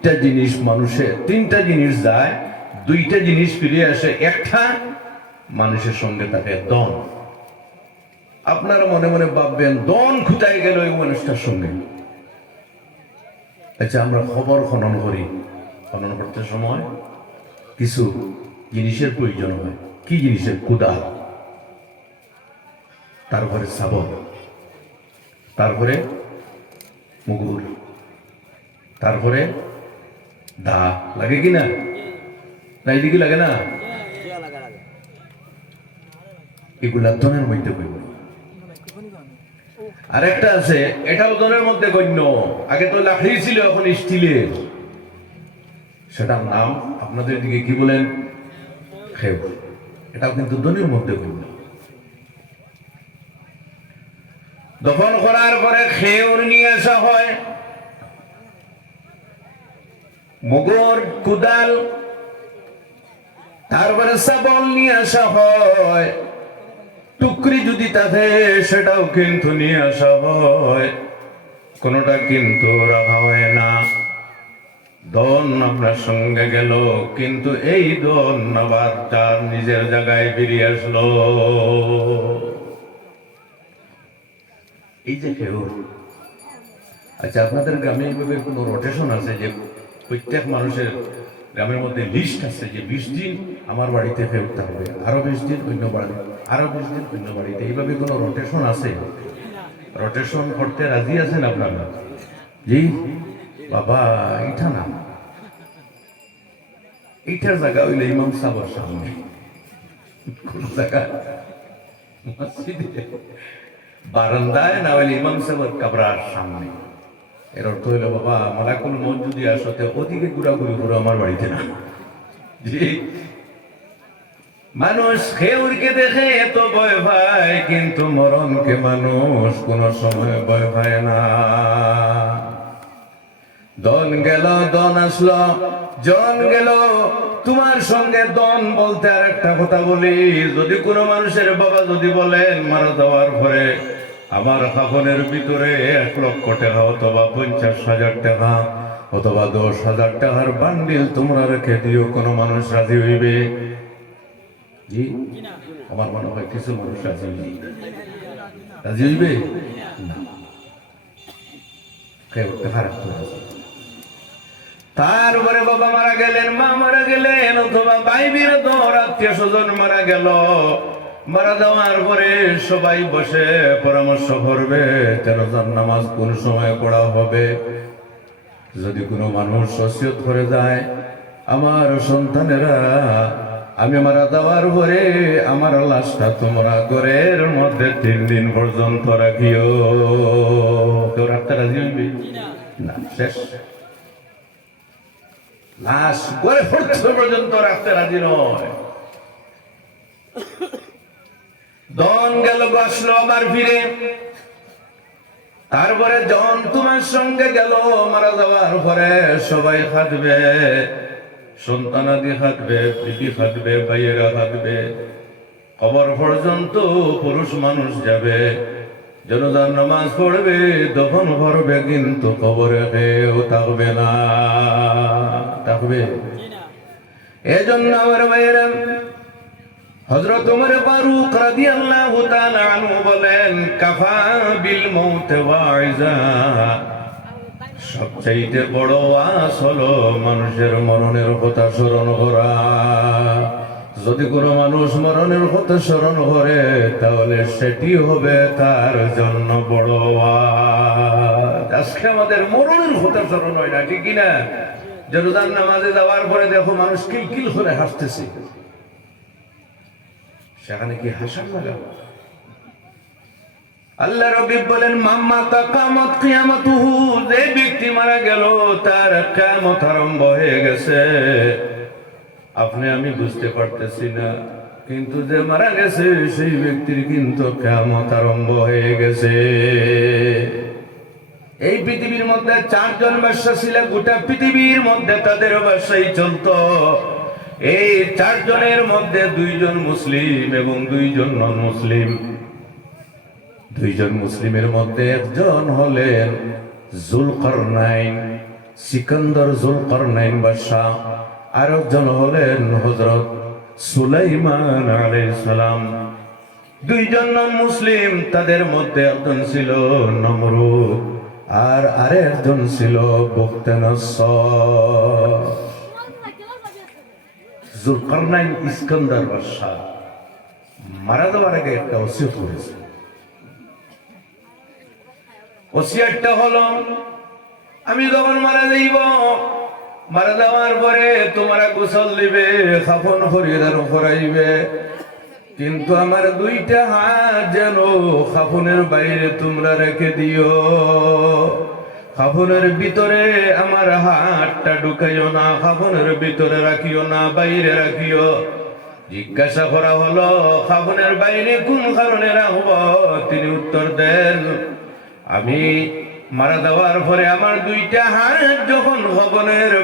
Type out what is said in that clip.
তিনটা জিনিস মানুষের, তিনটা জিনিস যায়, দুইটা জিনিস ফিরে আসে, একটা মানুষের সঙ্গে থাকে দন। আপনারা মনে মনে ভাববেন দন কোথায় গেল এই মানুষটার সঙ্গে। আচ্ছা, আমরা খবর খনন করি, খনন করতে সময় কিছু জিনিসের প্রয়োজন হয়। কি জিনিসের? কুদাল, তারপরে শাবল, তারপরে মুগুর, তারপরে দা। লাগে কি না? এইদিকে লাগে না? এগুলা দনের মধ্যে গণ্য। আরেকটা আছে, এটাও দনের মধ্যে গণ্য। আগে তো লাকড়ি ছিল, এখন স্টিলের। সেটার নাম আপনাদের দিকে কি বলেন? খেউর। এটাও কিন্তু দনের মধ্যে গণ্য। দফন করার পরে খেউর নিয়ে আসা হয়, মুগুর, কুদাল, তারপরে শাবল নিয়ে আসা হয়, টুকরি যদি থাকে সেটাও কিন্তু নিয়ে আসা হয়, কোনটা কিন্তু রাখা হয় না। দন আপনার সঙ্গে গেল, কিন্তু এই দন আবার তার নিজের জায়গায় ফিরিয়ে আসলো। এই যে খেউর। আচ্ছা, আপনাদের গ্রামে এইভাবে কোনো রোটেশন আছে যে প্রত্যেক মানুষের গ্রামের মধ্যে লিস্ট আছে যে 20 দিন আমার বাড়িতে খেউর থাকবে, আরো 20 দিন অন্য বাড়ি, আরো 20 দিন অন্য বাড়িতে? এইভাবে কোনো রোটেশন আছে? রোটেশন করতে রাজি আছেন আপনারা? জি বাবা, এটা না, এইটার জায়গা হইলে ইমাম সাহেবের সামনে। কোন জায়গা? মসজিদে বারান্দায়, না হইলে ইমাম সাহেবের কাবরার সামনে। এর অর্থ হইল, বাবা মালাকুল মউত যদি আসতে ওদিকে ঘুরাঘুরি করো, আমার বাড়িতে না। জি, মানুষ খেউরকে দেখে এত ভয় পায়, কিন্তু মরণকে মানুষ কোন সময় ভয় পায় না। দন গেল, দন আসলো, জন গেল। তোমার সঙ্গে দন বলতে আর একটা কথা বলি, যদি কোনো মানুষের বাবা যদি বলেন মারা যাওয়ার পরে আমার কাফনের ভিতরে 1 লক্ষ টাকা অথবা 50,000 টাকা অথবা 10,000 টাকার বান্ডিল তোমরা রেখে দিও, কোন মানুষ রাজি হইবে? জি, আমার মনে হয় কিছু মানুষ রাজি হইবে। রাজি হইবে না, তারপরে বাবা মারা গেলেন, মা মারা গেলেন, অথবা ভাই বিরোধ আত্মীয় স্বজন মারা গেল। মারা যাওয়ার পরে সবাই বসে পরামর্শ করবে জানাজার নামাজ কোন সময় পড়া হবে। যদি কোনো মানুষ ওসিয়ত করে যায়, আমার সন্তানেরা আমি মারা যাওয়ার পরে আমার লাশটা তোমরা ঘরের মধ্যে 3 দিন পর্যন্ত রাখিও, কেউ রাখতে রাজি হইবে না? শেষ। লাশ ঘরে পর্যন্ত রাখতে রাজি নয়। দন গেল, বসলো আবার ফিরে। তারপরে জন তোমার সঙ্গে গেল, মারা যাওয়ার পরে সবাই খাটবে, সন্তানাদি খাটবে, পিপি খাটবে, ভাইয়েরা খাটবে, কবর পর্যন্ত পুরুষ মানুষ যাবে, জানাজার নামাজ পড়বে, দফন করবে, কিন্তু কবরে কেউ থাকবে না। থাকবে? এজন্য আমার ভাইয়েরা, হযরত ওমর ফারুক রাদিয়াল্লাহু তাআলা আনহু বলেন, কাফা বিল মউত ওয়াইজা, সবচেয়ে বড় ওয়াজ হলো মানুষের মরণের কথা স্মরণ করা। যদি কোনো মানুষ মরণের কথা স্মরণ করে, তাহলে সেটি হবে তার জন্য বড় ওয়াজ। আজকে আমাদের মরণের কথা স্মরণ হয় না, ঠিক কিনা? জানাজার নামাজে যাওয়ার পরে দেখো মানুষ কিলকিল করে হাসতেছে, সেখানে কি হাসার লাগা? আল্লাহ রাব্বি বলেন, মাম্মাতা কামাত কিয়ামাতুহু, যে ব্যক্তি মারা গেল তার কিয়ামত আরম্ভ হয়ে গেছে। আপনি আমি বুঝতে পারতেছি না, কিন্তু যে মারা গেছে সেই ব্যক্তির কিন্তু কিয়ামত আরম্ভ হয়ে গেছে। এই পৃথিবীর মধ্যে 4 জন বাদশা ছিল, গোটা পৃথিবীর মধ্যে তাদের ব্যবসায়ী চলতো। এই 4 জনের মধ্যে 2 জন মুসলিম এবং 2 জন নন মুসলিম। 2 জন মুসলিমের মধ্যে একজন হলেন যুলকারনাইন, সিকান্দার জুলকারনাইন বাদশাহ, আর একজন হলেন হযরত সুলাইমান আলাইহিস সালাম। দুইজন নন মুসলিম, তাদের মধ্যে একজন ছিল নমরুদ আর আরেকজন ছিল বুখতানাসর। জুলকারনাইন ইস্কান্দার বাদশাহ মারা যাওয়ার আগে একটা ওসিয়ত করেছে। ওসিয়তটা হলো, আমি যখন মারা যাইব, মারা যাওয়ার পরে তোমরা গোসল দিবে, কাফন পরিধান করাইবে, কিন্তু আমার দুইটা হাত যেন কাফনের বাইরে তোমরা রেখে দিও। কাফনের ভিতরে আমার হাতটা ঢুকাইও না, কাফনের ভিতরে রাখিও না, বাইরে রাখিও। জিজ্ঞাসা করা হলো, কাফনের বাইরে কোন কারণে রাখব? তিনি উত্তর দেন, আমি মারা যাওয়ার পরে আমার দুইটা হাত যখন কাফনের